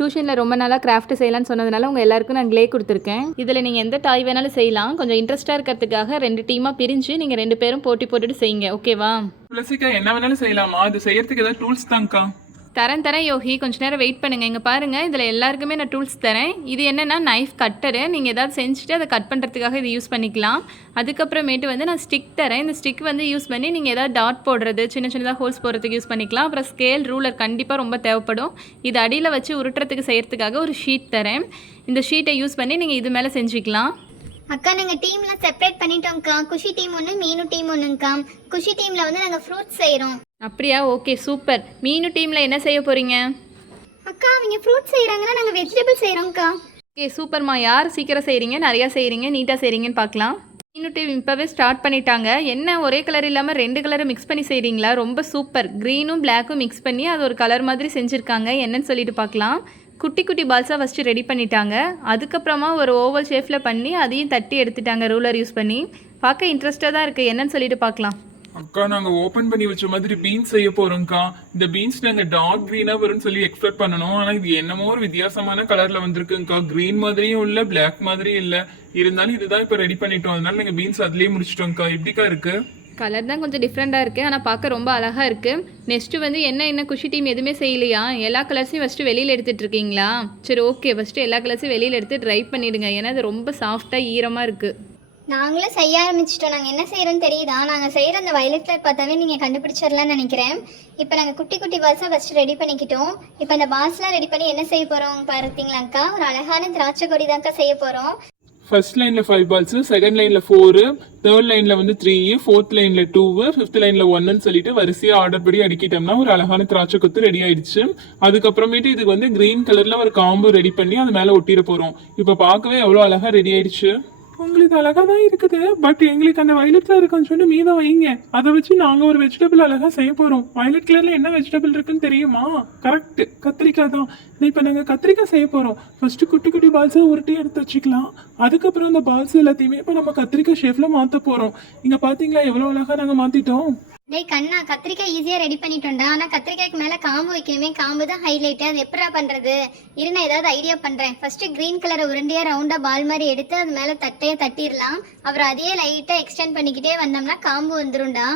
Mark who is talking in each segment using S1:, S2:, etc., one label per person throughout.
S1: டியூஷனில் ரொம்ப நாளாக கிராஃப்ட் செய்யலாம்னு சொன்னதுனால உங்கள் எல்லாருக்கும் நான் க்ளே கொடுத்துருக்கேன். இதில் நீங்கள் எந்த டாய் வேணாலும் செய்யலாம். கொஞ்சம் இன்ட்ரெஸ்ட்டாக இருக்கிறதுக்காக ரெண்டு டீமாக பிரிஞ்சு நீங்கள் ரெண்டு பேரும் போட்டி போட்டுட்டு செய்யுங்க. ஓகேவா
S2: துளசிக்கா என்ன வேணாலும் செய்யலாமா? அது செய்யறதுக்கு ஏதாவது டூல்ஸ் தான்க்கா.
S1: தரேன் தரேன் யோகி. கொஞ்ச நேரம் வெயிட் பண்ணுங்க. இங்கே பாருங்கள் இதில் எல்லாருக்குமே நான் டூல்ஸ் தரேன். இது என்னென்னா நைஃப் கட்டரு நீங்கள் ஏதாவது செஞ்சுட்டு அதை கட் பண்ணுறதுக்காக இது யூஸ் பண்ணிக்கலாம். அதுக்கப்புறமேட்டு வந்து நான் ஸ்டிக் தரேன். இந்த ஸ்டிக் வந்து யூஸ் பண்ணி நீங்கள் ஏதாவது டாட் போடுறது சின்ன சின்னதாக ஹோல்ஸ் போடுறதுக்கு யூஸ் பண்ணிக்கலாம். அப்புறம் ஸ்கேல் ரூலர் கண்டிப்பாக ரொம்ப தேவைப்படும். இது அடியில் வச்சு உருட்டுறதுக்கு செய்கிறதுக்காக ஒரு ஷீட் தரேன். இந்த ஷீட்டை யூஸ் பண்ணி நீங்கள் இது மேலே செஞ்சுக்கலாம்.
S3: அக்கா நாங்கள் டீம்லாம் செப்பரேட் பண்ணிட்டோம்க்கா. குஷி டீம் ஒன்று மீனு டீம் ஒன்றுங்க்கா குஷி டீமில் வந்து நாங்கள் ஃப்ரூட்ஸ் செய்கிறோம்
S1: அப்படியா? Okay super. மீனு டீமில் என்ன செய்ய போகிறீங்க
S3: அக்கா அவங்க ஃப்ரூட்ஸ் செய்கிறாங்கன்னா நாங்கள் வெஜிடபிள் செய்கிறோம்க்கா
S1: ஓகே சூப்பர்மா. யார் சீக்கிரம் செய்கிறீங்க நிறையா செய்கிறீங்க நீட்டாக செய்கிறீங்கன்னு பார்க்கலாம். மீனு டீம் இப்போவே ஸ்டார்ட் பண்ணிட்டாங்க. என்ன ஒரே கலர் இல்லாமல் ரெண்டு கலரை மிக்ஸ் பண்ணி செய்கிறீங்களா ரொம்ப சூப்பர். க்ரீனும் பிளாக்கும் மிக்ஸ் பண்ணி அது ஒரு கலர் மாதிரி செஞ்சுருக்காங்க. என்னன்னு சொல்லிட்டு பார்க்கலாம். குட்டி குட்டி பால்ஸாக ஃபஸ்ட்டு ரெடி பண்ணிட்டாங்க. அதுக்கப்புறமா ஒரு ஓவல் ஷேப்பில் பண்ணி அதையும் தட்டி எடுத்துட்டாங்க ரூலர் யூஸ் பண்ணி. பார்க்க இன்ட்ரெஸ்டாக தான் இருக்குது என்னன்னு சொல்லிட்டு பார்க்கலாம்.
S2: அக்கா நாங்க ஓபன் பண்ணி வச்ச மாதிரி பீன்ஸ் செய்ய போறோம்க்கா. இந்த பீன்ஸ் நாங்க டார்க் கிரீனா வரும்னு சொல்லி எக்ஸ்பெக்ட் பண்ணணும். ஆனா இது என்னமோ ஒரு வித்தியாசமான கலர்ல வந்திருக்குங்கக்கா. கிரீன் மாதிரியும் இல்ல பிளாக் மாதிரியும் இல்ல. இருந்தாலும் இதுதான் இப்ப ரெடி பண்ணிட்டோம். அதனால நாங்க பீன்ஸ் அதுலயே முடிச்சிட்டோம்க்கா. எப்படிக்கா இருக்கு?
S1: கலர் தான் கொஞ்சம் டிஃப்ரெண்ட்டாக இருக்குது ஆனால் பார்க்க ரொம்ப அழகாக இருக்குது நெக்ஸ்ட்டு வந்து என்ன என்ன குஷி டீம் எதுவுமே செய்யலையா? எல்லா கலர்ஸையும் ஃபஸ்ட்டு வெளியில் எடுத்துகிட்டு இருக்கீங்களா? சரி ஓகே ஃபஸ்ட்டு எல்லா கலர்ஸையும் வெளியில் எடுத்து ட்ரை பண்ணிவிடுங்க ஏன்னா அது ரொம்ப சாஃப்டாக ஈரமாக இருக்குது
S3: நாங்களும் செய்ய ஆரம்பிச்சிட்டோம். நாங்கள் என்ன செய்கிறோன்னு தெரியுதா? நாங்கள் செய்கிற அந்த வயலட் கலர் பார்த்தாவே நீங்கள் கண்டுபிடிச்சிடலாம்னு நினைக்கிறேன். இப்போ நாங்கள் குட்டி குட்டி பால்ஸாக ஃபஸ்ட்டு ரெடி பண்ணிக்கிட்டோம். இப்போ அந்த பால்ஸ்லாம் ரெடி பண்ணி என்ன செய்ய போகிறோம் பார்த்தீங்களாக்கா? ஒரு அழகான திராட்சை கொடி தான்க்கா செய்ய போகிறோம்
S2: ஃபர்ஸ்ட் லைனில் ஃபைவ் பால்ஸு செகண்ட் லைனில் ஃபோரு தேர்ட் லைனில் வந்து த்ரீ ஃபோர்த் லைனில் டூ ஃபிஃப்த் லைனில் ஒன்னு சொல்லிட்டு வரிசையாக ஆர்டர் படி அடிக்கிட்டோம்னா ஒரு அழகான திராட்சை கொத்து ரெடி ஆயிடுச்சு. அதுக்கப்புறமேட்டு இதுக்கு வந்து கிரீன் கலரில் ஒரு காம்பு ரெடி பண்ணி அது மேலே ஒட்டிட போகிறோம் இப்போ பார்க்கவே எவ்வளோ அழகாக ரெடி ஆயிடுச்சு. உங்களுக்கு அழகா தான் இருக்குது. பட் எங்களுக்கு அந்த வயலட் கலர் சொல்லி மீதம் வைங்க. அதை வச்சு நாங்க ஒரு வெஜிடபிள் அழகா செய்ய போறோம். வயலட் கலர்ல என்ன வெஜிடபிள் இருக்குன்னு தெரியுமா? கரெக்ட் கத்திரிக்காய் தான். இப்ப நாங்க கத்திரிக்காய் செய்ய போறோம். ஃபர்ஸ்ட் குட்டி குட்டி பால்ஸை உருட்டி எடுத்து வச்சுக்கலாம். அதுக்கப்புறம் அந்த பால்ஸ் எல்லாத்தையுமே இப்ப நம்ம கத்திரிக்காய் ஷேப்ல மாத்த போறோம். இங்க பாத்தீங்களா எவ்வளவு அழகா நாங்க மாத்திட்டோம்?
S3: டேய் கண்ணா கத்திரிக்காய் ஈஸியாக ரெடி பண்ணிட்டோம்டா. ஆனால் கத்திரிக்காய்க்கு மேலே காம்பு வைக்கணுமே. காம்பு தான் ஹைலைட்டு அது எப்படா பண்ணுறது இரு நான் ஏதாவது ஐடியா பண்ணுறேன் ஃபஸ்ட்டு க்ரீன் கலரை உருண்டையாக ரவுண்டாக பால் மாதிரி எடுத்து அது மேலே தட்டையை தட்டிடலாம். அப்புறம் அதையே லைட்டாக எக்ஸ்டெண்ட் பண்ணிக்கிட்டே வந்தோம்னா காம்பு வந்துரும்டா.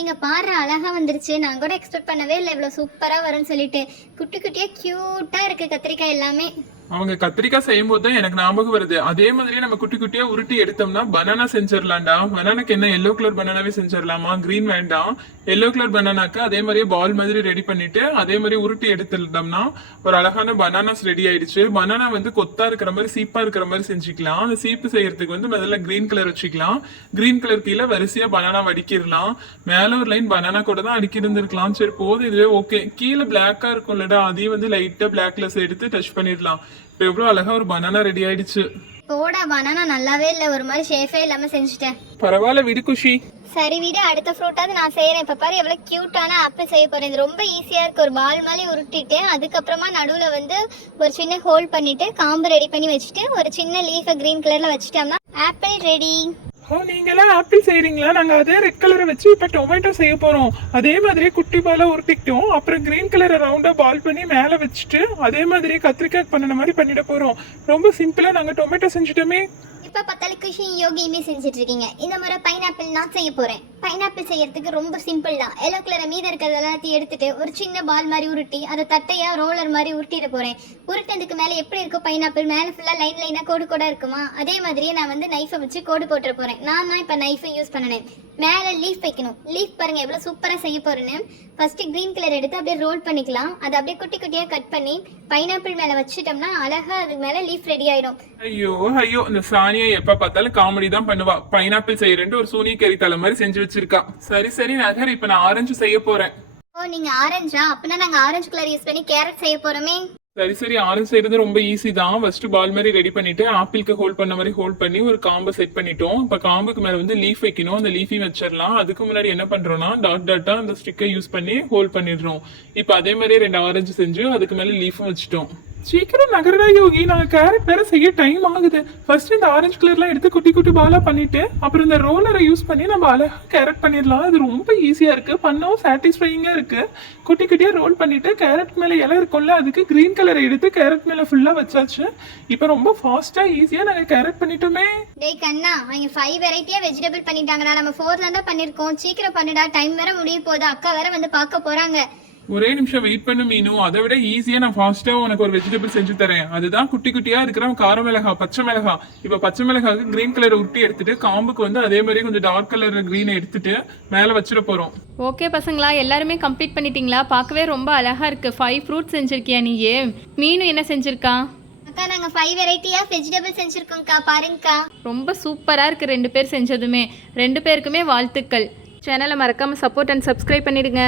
S3: எங்கள் பாடுற அழகாக வந்துருச்சு. நான் கூட எக்ஸ்பெக்ட் பண்ணவே இல்லை. இவ்வளோ சூப்பராக வரும்னு சொல்லிட்டு. குட்டி குட்டியாக க்யூட்டாக இருக்குது கத்திரிக்காய் எல்லாமே.
S2: அவங்க கத்திரிக்காய் செய்யும் போது தான் எனக்கு ஞாபகம் வருது. அதே மாதிரியே நம்ம குட்டி குட்டியா உருட்டி எடுத்தோம்னா பனானா செஞ்சிடலாம்டா. பனானாக்கு என்ன எல்லோ கலர் பனானாவே செஞ்சிடலாமா? கிரீன் வேண்டாம். எல்லோ கலர் பனானாக்கு அதே மாதிரியே பால் மாதிரி ரெடி பண்ணிட்டு அதே மாதிரி உருட்டி எடுத்துட்டோம்னா ஒரு அழகான பனானாஸ் ரெடி ஆயிடுச்சு. பனானா வந்து கொத்தா இருக்கிற மாதிரி சீப்பா இருக்கிற மாதிரி செஞ்சுக்கலாம். அந்த சீப்பு செய்யறதுக்கு வந்து முதல்ல கிரீன் கலர் வச்சுக்கலாம். கிரீன் கலர் கீழே வரிசையா பனானா வடிக்கிடலாம். மேல ஒரு லைன் பனானா கூட தான் அடுக்கி இருந்திருக்கலாம். சரி போதும் இதுவே ஓகே கீழே பிளாக்கா இருக்கும்லடா. அதையும் வந்து லைட்டா பிளாக்லெஸ் எடுத்து டச் பண்ணிடலாம். இப்போ எவ்வளோ அழகா ஒரு பனானா ரெடி ஆயிடுச்சு.
S3: போடா பனானா நல்லாவே இல்லை. ஒரு மாதிரி ஷேஃபே இல்லாமல் செஞ்சுட்டேன்.
S2: பரவாயில்ல விடு குஷி.
S3: சரி வீடு அடுத்த ஃப்ரூட்டாவது நான் செய்கிறேன் இப்போ பாரு எவ்வளோ க்யூட்டான ஆப்பிள் செய்ய போகிறேன் இது ரொம்ப ஈஸியாக இருக்குது ஒரு பால் மாதிரி உருட்டிட்டு அதுக்கப்புறமா நடுவில் வந்து ஒரு சின்ன ஹோல் பண்ணிவிட்டு காம்பு ரெடி பண்ணி வச்சுட்டு ஒரு சின்ன லீஃபை க்ரீன் கலரில் வச்சுட்டோம்னா ஆப்பிள் ரெடி
S2: ஓ நீங்களாம் ஆப்பிள் செய்கிறீங்களா நாங்கள் அதே ரெட் கலரை வச்சு இப்போ டொமேட்டோ செய்ய போகிறோம் அதே மாதிரி குட்டி பாலா உருட்டிக்கிட்டோம். அப்புறம் கிரீன் கலரை ரவுண்டாக பால் பண்ணி மேலே வச்சுட்டு அதே மாதிரி கத்திரிக்காய் பண்ணின மாதிரி பண்ணிட போகிறோம் ரொம்ப சிம்பிளாக நாங்கள் டொமேட்டோ செஞ்சுட்டோமே.
S3: இப்போ பத்தாளி குஷியும் யோகியுமே செஞ்சுட்டு இருக்கீங்க. இந்த முறை பைனாப்பிள் நான் செய்ய போகிறேன் பைனாப்பிள் செய்யறதுக்கு ரொம்ப சிம்பிள் தான். எல்லோ கலர் மீதம் இருக்கிறது எல்லாத்தையும் எடுத்துட்டு ஒரு சின்ன பால் மாதிரி உருட்டி அதை தட்டையாக ரோலர் மாதிரி உருட்டிட போகிறேன் உருட்டினதுக்கு மேலே எப்படி இருக்கும் பைனாப்பிள் மேலே ஃபுல்லாக லைன் லைனாக கோடு கூட இருக்குமா? அதே மாதிரியே நான் வந்து நைஃபை வச்சு கோடு போட்டுற போகிறேன் நான் தான் இப்போ நைஃபை யூஸ் பண்ணினேன். மேலே லீஃப் வைக்கணும். லீஃப் பாருங்க எவ்வளோ சூப்பராக செய்ய போகிறேன்னு ஃபர்ஸ்ட் க்ரீன் கலர் எடுத்து அப்படியே ரோல் பண்ணிக்கலாம். அதை அப்படியே குட்டி குட்டியாக கட் பண்ணி பைனாப்பிள் மேலே வச்சுட்டோம்னா அழகாக அதுக்கு மேலே லீஃப் ரெடி ஆகிடும்
S2: ஐயோ ஐயோ இந்த சானியா எப்போ பார்த்தாலும் காமெடி தான் பண்ணுவா. பைனாப்பிள் செய்யறேன்ட்டு ஒரு சூனிய கறி தலை மாதிரி செஞ்சு வச்சிருக்கா சரி சரி நகர் இப்ப நான் ஆரஞ்சு செய்ய போறேன்.
S3: ஓ நீங்க ஆரஞ்சா அப்படின்னா நாங்க ஆரஞ்சு கலர் யூஸ் பண்ணி கேரட் செய்ய போறோமே.
S2: சரி சரி ஆரஞ்சு செய்யறது ரொம்ப ஈஸி தான். ஃபர்ஸ்ட் பால் மாதிரி ரெடி பண்ணிட்டு ஆப்பிளுக்கு ஹோல்ட் பண்ண மாதிரி ஹோல்ட் பண்ணி ஒரு காம்பை செட் பண்ணிட்டோம். இப்ப காம்புக்கு மேல வந்து லீஃப் வைக்கணும். அந்த லீஃபையும் வச்சிடலாம். அதுக்கு முன்னாடி என்ன பண்றோம்னா டாட் டாட்டா அந்த ஸ்டிக்கை யூஸ் பண்ணி ஹோல்ட் பண்ணிடுறோம். இப்ப அதே மாதிரியே ரெண்டு ஆரஞ்சு செஞ்சு அதுக்கு மேல லீஃபும் வச்சுட்டோம். சீக்கிரம் நகரடா யோகி. நாங்க கேரட் வேற செய்ய டைம் ஆகுது. ஃபர்ஸ்ட் இந்த ஆரஞ்சு கலர்லாம் எடுத்து குட்டி குட்டி பாலா பண்ணிட்டு அப்புறம் இந்த ரோலரை யூஸ் பண்ணி நம்ம அழகா கேரட் பண்ணிடலாம். அது ரொம்ப ஈஸியா இருக்கு. பண்ணவும் சாட்டிஸ்ஃபையிங்கா இருக்கு. குட்டி குட்டியா ரோல் பண்ணிட்டு கேரட் மேல இலை இருக்கும்ல அதுக்கு கிரீன் கலரை எடுத்து கேரட் மேல ஃபுல்லா வச்சாச்சு. இப்போ ரொம்ப ஃபாஸ்டா ஈஸியா நாங்க கேரட் பண்ணிட்டோமே.
S3: டேய் கண்ணா அவங்க ஃபைவ் வெரைட்டியா வெஜிடபிள் பண்ணிட்டாங்கடா. நம்ம ஃபோர்ல தான் பண்ணிருக்கோம். சீக்கிரம் பண்ணுடா. டைம் வேற முடிய போகுது. அக்கா வேற வந்து பார்க்க போறாங்க.
S2: ஒரே நிமிஷம் வெயிட் பண்ணு மீனு. அதை விட ஈஸியா நான் ஃபாஸ்டா உனக்கு ஒரு வெஜிடபிள் செஞ்சு தரேன். அதுதான் குட்டி குட்டியா இருக்கிற கார மிளகா பச்சை மிளகா. இப்ப பச்சை மிளகாக்கு கிரீன் கலர் உருட்டி எடுத்துட்டு காம்புக்கு வந்து அதே மாதிரி கொஞ்சம் டார்க் கலர் கிரீனை எடுத்துட்டு மேல வச்சிட போறோம்.
S1: ஓகே பசங்களா எல்லாருமே கம்ப்ளீட் பண்ணிட்டீங்களா? பார்க்கவே ரொம்ப அழகா இருக்கு. ஃபைவ் ஃப்ரூட்ஸ் செஞ்சிருக்கியா நீயே? மீனும் என்ன செஞ்சிருக்கா?
S3: அக்கா நாங்க ஃபைவ் வெரைட்டியா வெஜிடபிள் செஞ்சிருக்கோம்க்கா. பாருங்கக்கா.
S1: ரொம்ப சூப்பராக இருக்குது ரெண்டு பேர் செஞ்சதுமே. ரெண்டு பேருக்குமே வாழ்த்துக்கள். சேனலை மறக்காமல் சப்போர்ட் அண்ட் சப்ஸ்கிரைப் பண்ணிடுங்க.